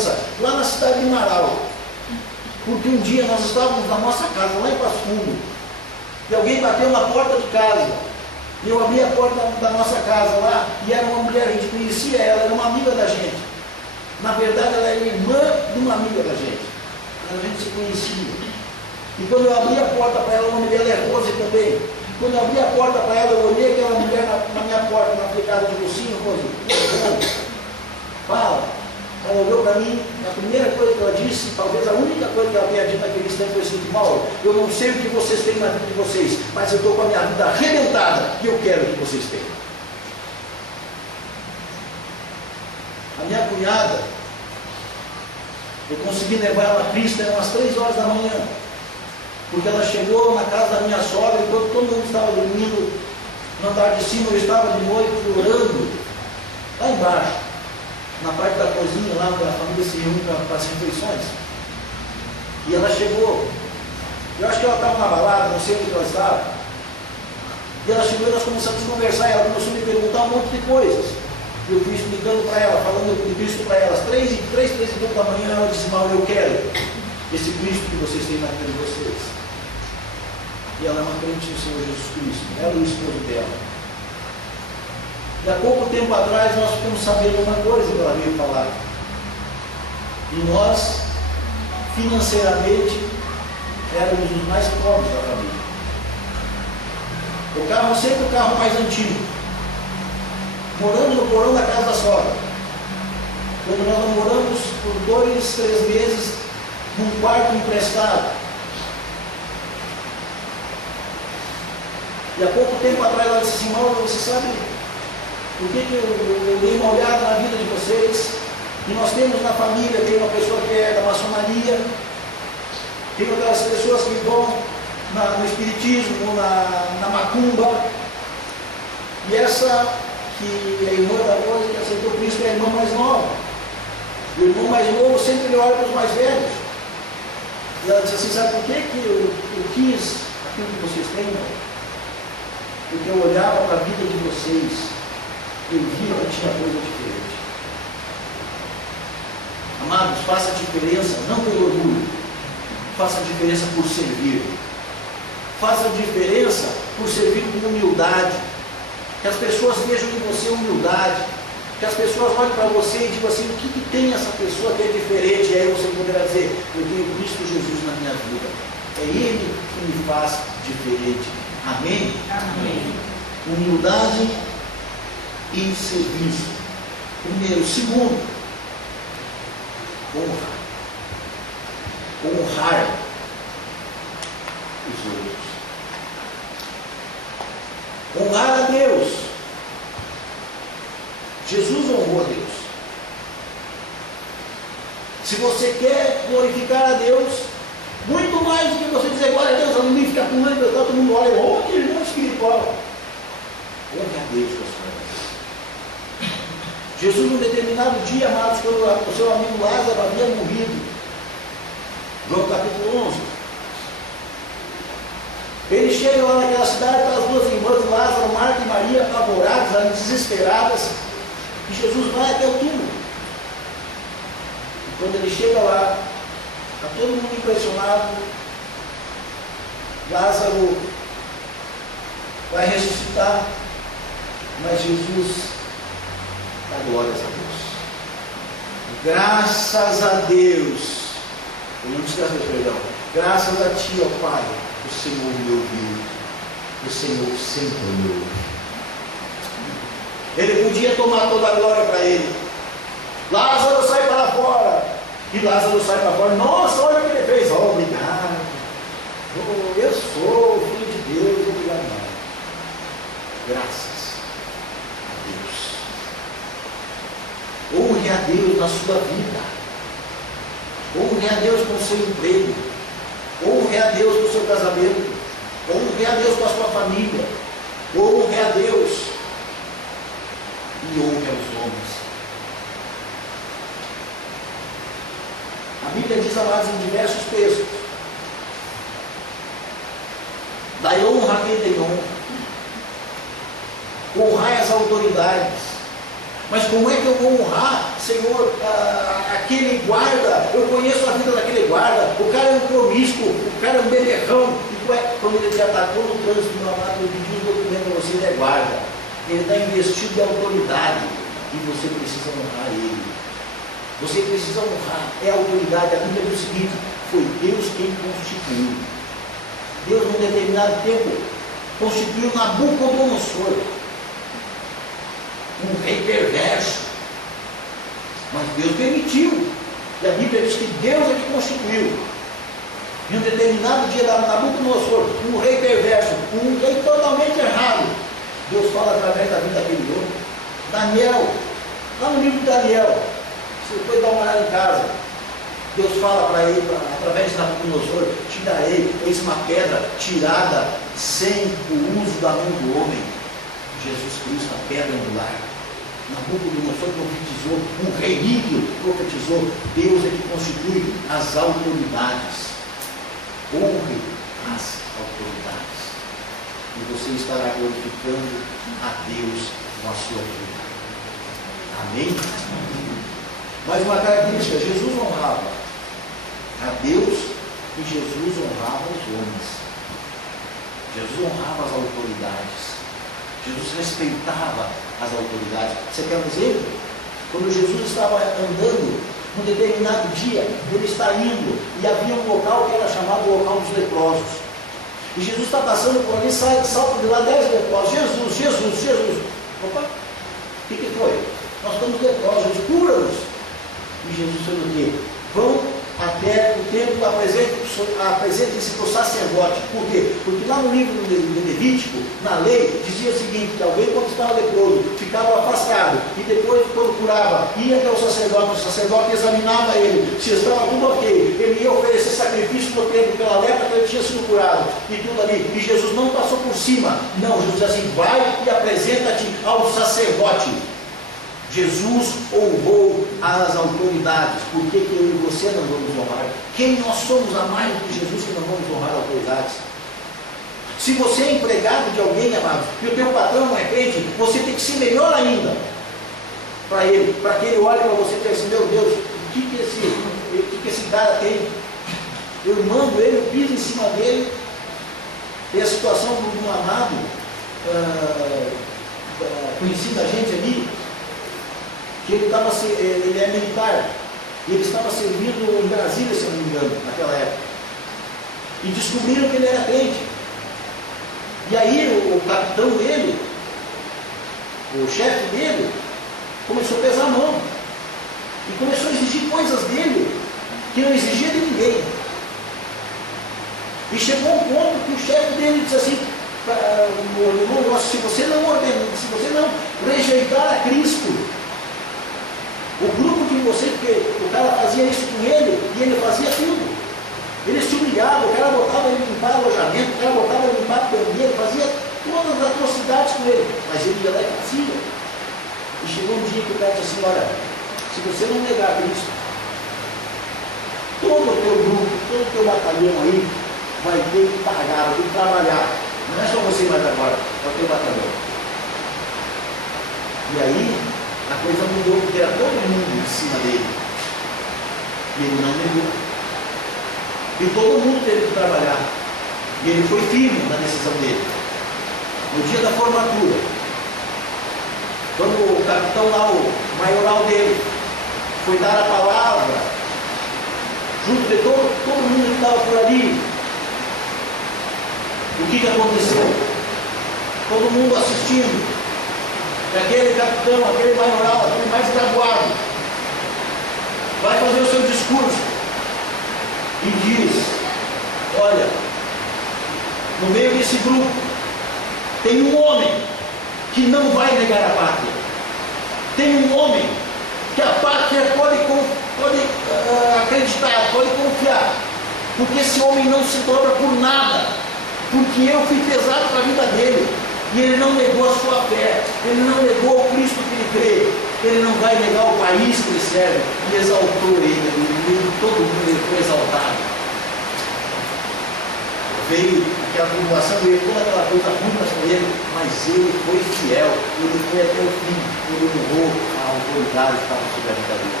criança lá na cidade de Marau. Porque um dia nós estávamos na nossa casa, lá em Passo Fundo, e alguém bateu na porta de casa. E eu abri a porta da nossa casa lá, e era uma mulher, a gente conhecia ela, era uma amiga da gente. Na verdade, ela era irmã de uma amiga da gente. A gente se conhecia. E quando eu abri a porta para ela, o nome dela é Rose também. Quando eu abri a porta para ela, eu olhei aquela mulher na minha porta, na pegada de mocinho, Rose, fala. Ela olhou para mim, a primeira coisa que ela disse, talvez a única coisa que ela tenha dito naquele instante foi assim: Mauro, eu não sei o que vocês têm na vida de vocês, mas eu estou com a minha vida arrebentada e eu quero que vocês tenham. A minha cunhada, eu consegui levar ela a Cristo, eram umas 3 horas da manhã, porque ela chegou na casa da minha sogra, enquanto todo mundo estava dormindo no andar de cima, eu estava de noite orando, lá embaixo, na parte da cozinha, lá onde a família se reúne para as refeições. E ela chegou, eu acho que ela estava na balada, não sei onde ela estava, e ela chegou e nós começamos a conversar, e ela começou a me perguntar um monte de coisas. Eu fui explicando para ela, falando de Cristo para ela, às 3h30 da manhã, ela disse: Mauro, eu quero esse Cristo que vocês têm na vida de vocês. E ela é uma crente no Senhor Jesus Cristo, ela e o esposo dela. E há pouco tempo atrás nós ficamos sabendo uma coisa que ela veio falar. E nós, financeiramente, éramos os mais pobres da família. O carro, sempre o carro mais antigo. Moramos no porão da casa da sogra. Quando nós moramos por 2, 3 meses num quarto emprestado. E há pouco tempo atrás ela disse assim: Mauro, você sabe por que eu dei uma olhada na vida de vocês? E nós temos na família, tem uma pessoa que é da maçonaria, tem aquelas pessoas que vão no espiritismo, na macumba, e essa que a irmã da Rose que aceitou Cristo é a irmã mais nova. O irmão mais novo sempre olha para os mais velhos. E ela disse assim: sabe por que eu quis aquilo que vocês têm? Porque eu olhava para a vida de vocês, eu via que tinha coisa diferente. Amados, faça a diferença, não pelo orgulho, faça a diferença por servir. Faça a diferença por servir com humildade. Que as pessoas vejam em você humildade. Que as pessoas olhem para você e digam assim: o que tem essa pessoa que é diferente? E aí você poderá dizer: eu tenho Cristo Jesus na minha vida. É Ele que me faz diferente. Amém? Amém. Humildade e serviço. Primeiro. Segundo, honra. Honrar os outros. Honrar a Deus. Jesus honrou a Deus. Se você quer glorificar a Deus, muito mais do que você dizer glória a Deus, a ninguém fica pulando, todo mundo olha: oh, que irmão espiritual. Honre a Deus com a sua vida. Jesus, num determinado dia, amados, quando o seu amigo Lázaro havia morrido, João capítulo 11, ele chega lá naquela cidade, aquelas 2 irmãs, Lázaro, Marta e Maria, apavoradas, desesperadas, e Jesus vai até o túmulo. E quando ele chega lá, está todo mundo impressionado. Lázaro vai ressuscitar, mas Jesus dá glórias a Deus. Graças a Deus, eu não preciso de perdão, graças a Ti, ó Pai, o Senhor me ouviu, o Senhor sempre me ouviu. Ele podia tomar toda a glória para ele. Lázaro, sai para fora. E Lázaro sai para fora: nossa, olha o que ele fez. Oh, obrigado. Oh, eu sou filho de Deus, obrigado. Graças a Deus. Honre a Deus na sua vida. Honre a Deus com o seu emprego. Honre a Deus com o seu casamento. Honre a Deus com a sua família. Honre a Deus. E honre aos homens. A Bíblia diz, amados, em diversos textos: dai honra a quem tem honra. Honrai as autoridades. Mas como é que eu vou honrar, Senhor, aquele guarda? Eu conheço a vida daquele guarda. O cara é um promíscuo, o cara é um beberrão. Quando ele te atacou no trânsito, meu amado, eu pedi um documento para você, ele é guarda. Ele está investido de autoridade e você precisa honrar ele. Você precisa honrar, é a autoridade. A Bíblia diz o seguinte: foi Deus quem constituiu. Deus, num determinado tempo, constituiu Nabucodonosor, um rei perverso. Mas Deus permitiu. E a Bíblia diz que Deus é que constituiu. Em um determinado dia, Nabucodonosor, um rei perverso, um rei totalmente errado. Deus fala através da vida daquele homem. Daniel, lá no livro de Daniel, você depois dá uma olhada em casa. Deus fala para ele, através de Nabucodonosor: te darei, eis uma pedra tirada sem o uso da mão do homem. Jesus Cristo, a pedra angular. Nabucodonosor profetizou, um rei ímpio profetizou. Deus é que constitui as autoridades. Honre as autoridades, e você estará glorificando a Deus com a sua vida. Amém? Mas uma característica: Jesus honrava a Deus e Jesus honrava os homens. Jesus honrava as autoridades. Jesus respeitava as autoridades. Você quer um exemplo? Quando Jesus estava andando, num determinado dia, ele está indo, e havia um local que era chamado o local dos leprosos. E Jesus está passando por ali, salta de lá 10 leprosos. Jesus. Opa, o que foi? Nós estamos leprosos, Jesus, cura-nos. E Jesus falou o quê? Vão até o templo, apresentem-se para o sacerdote. Por quê? Porque lá no livro do Levítico, na lei, dizia o seguinte: que alguém, quando estava leproso, ficava afastado, e depois, quando curava, ia até o sacerdote examinava ele, se estava tudo ok, ele ia oferecer sacrifício no templo pela lepra que ele tinha sido curado, e tudo ali. E Jesus não passou por cima. Não, Jesus disse assim: vai e apresenta-te ao sacerdote. Jesus honrou as autoridades. Por que eu e você não vamos honrar? Quem nós somos a mais do que Jesus que não vamos honrar autoridades? Se você é empregado de alguém, amados, e o teu patrão não é crente, você tem que ser melhor ainda para ele, para que ele olhe para você e pense: meu Deus, o que esse cara tem? Eu mando ele, eu piso em cima dele. Tem a situação de um amado conhecido da gente ali, que ele é militar, e ele estava servindo em Brasília, se eu não me engano, naquela época, e descobriram que ele era crente. E aí o capitão dele, o chefe dele, começou a pesar a mão, e começou a exigir coisas dele, que não exigia de ninguém. E chegou a um ponto que o chefe dele disse assim: se você não rejeitar a Cristo, o grupo de você, porque o cara fazia isso com ele, e ele fazia tudo. Ele se humilhava, o cara botava ele limpar alojamento, o cara botava ele limpar banheiro, fazia todas as atrocidades com ele, mas ele ia lá e fazia. E chegou um dia que o cara disse assim: olha, se você não negar Cristo, todo o teu grupo, todo o teu batalhão aí vai ter que pagar, vai ter que trabalhar. Não é só você mais agora, é o teu batalhão. E aí a coisa mudou, porque era todo mundo em cima dele. E ele não negou. E todo mundo teve que trabalhar. E ele foi firme na decisão dele. No dia da formatura, quando o capitão lá, o maioral dele, foi dar a palavra, junto de todo mundo que estava por ali, o que aconteceu? Todo mundo assistindo. E aquele capitão, aquele maioral, aquele mais graduado, vai fazer o seu discurso e diz: olha, no meio desse grupo tem um homem que não vai negar a pátria. Tem um homem que a pátria pode acreditar, pode confiar, porque esse homem não se dobra por nada, porque eu fui pesado para a vida dele. E ele não negou a sua fé, ele não negou o Cristo que ele crê, ele não vai negar o país que ele serve, e exaltou ele, todo mundo ele foi exaltado. Veio que a tribulação veio, toda aquela coisa ruim para ele, mas ele foi fiel, ele foi até o fim, ele honrou a autoridade que estava sobre a vida dele.